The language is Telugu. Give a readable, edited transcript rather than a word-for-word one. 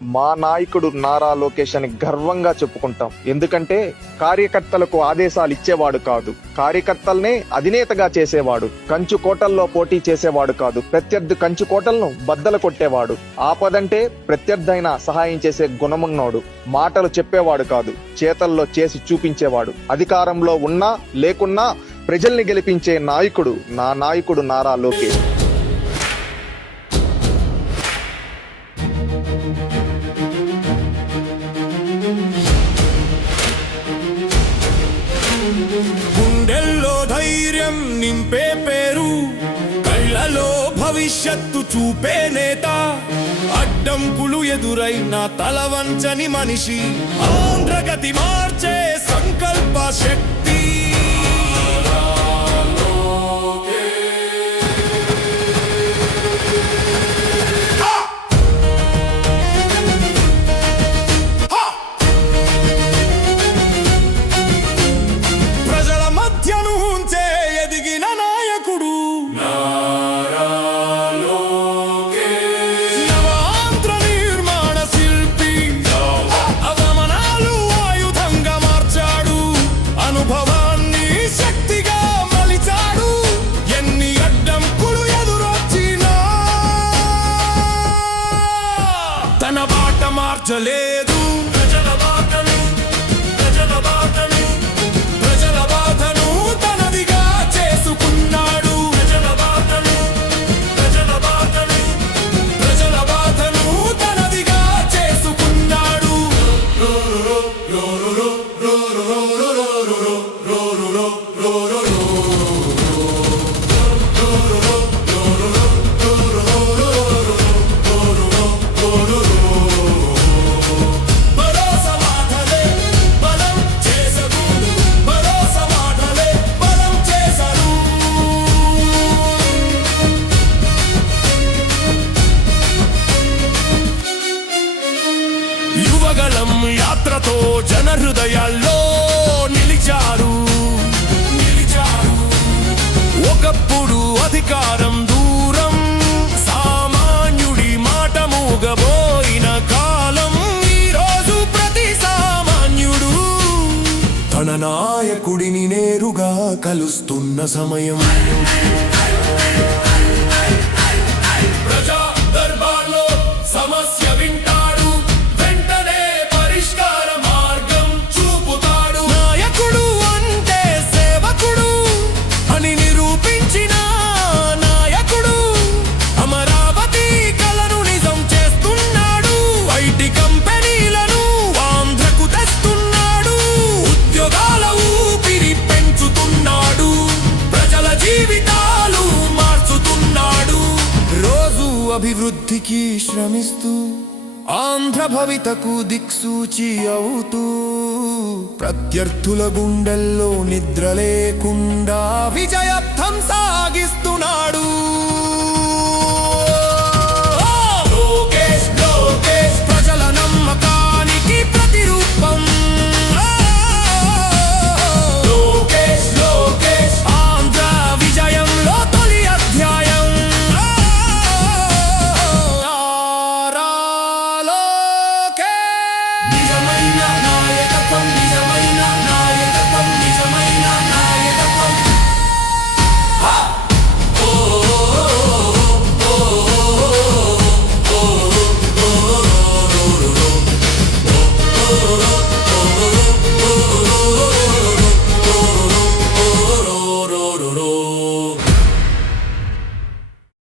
మా నాయకుడు నారా లోకేష్ అని గర్వంగా చెప్పుకుంటాం. ఎందుకంటే కార్యకర్తలకు ఆదేశాలు ఇచ్చేవాడు కాదు, కార్యకర్తల్నే అధినేతగా చేసేవాడు. కంచు కోటల్లో పోటీ చేసేవాడు కాదు, ప్రత్యర్థి కంచు కోటలను బద్దలు కొట్టేవాడు. ఆపదంటే ప్రత్యర్థైన సహాయం చేసే గుణమున్నోడు. మాటలు చెప్పేవాడు కాదు, చేతల్లో చేసి చూపించేవాడు. అధికారంలో ఉన్నా లేకున్నా ప్రజల్ని గెలిపించే నాయకుడు నా నాయకుడు నారా లోకేష్. గుండెల్లో ధైర్యం నింపే పేరు, కళ్ళలో భవిష్యత్తు చూపే నేత. అడ్డంకులు ఎదురైన తలవంచని మనిషి, ఆంధ్రగతి మార్చే సంకల్ప శక్తి. తన బాట మార్చలేదు, ప్రజల బాటను తనదిగా చేసుకున్నాడు. ప్రజల బాటను తనదిగా చేసుకున్నాడు. యువగళం యాత్రతో జన హృదయాల్లో నిలిచారు. ఒకప్పుడు అధికారం దూరం, సామాన్యుడి మాట మూగబోయిన కాలం. ఈరోజు ప్రతి సామాన్యుడు తన నాయకుడిని నేరుగా కలుస్తున్న సమయం. ప్రజా దర్బార్లో సమస్య వింటాడు, వెంటనే పరిష్కార మార్గం చూపుతాడు. నాయకుడు అంటే సేవకుడు అని నిరూపించిన నాయకుడు, అమరావతి కలను నిజం చేస్తున్నాడు. ఐటీ కంపెనీలను ఆంధ్రకు తెస్తున్నాడు, ఉద్యోగాల ఊపిరి పెంచుతున్నాడు, ప్రజల జీవితాలు మార్చుతున్నాడు. రోజు అభివృద్ధికి శ్రమిస్తూ ఆంధ్ర భవితకు దిక్సూచి అవుతూ, ప్రత్యర్థుల గుండెల్లో నిద్ర లేకుండా విజయపథం సాగిస్తున్నాడు. లోకేష్ ప్రజల నమ్మకానికి ప్రతిరూపం. లోకేష్ ఆంధ్ర విజయంలో తొలి అధ్యాయం. నిజమైన నాయకత్వం, నిజమైన నాయకత్వం, నిజమైన నాయకత్వం. ఓ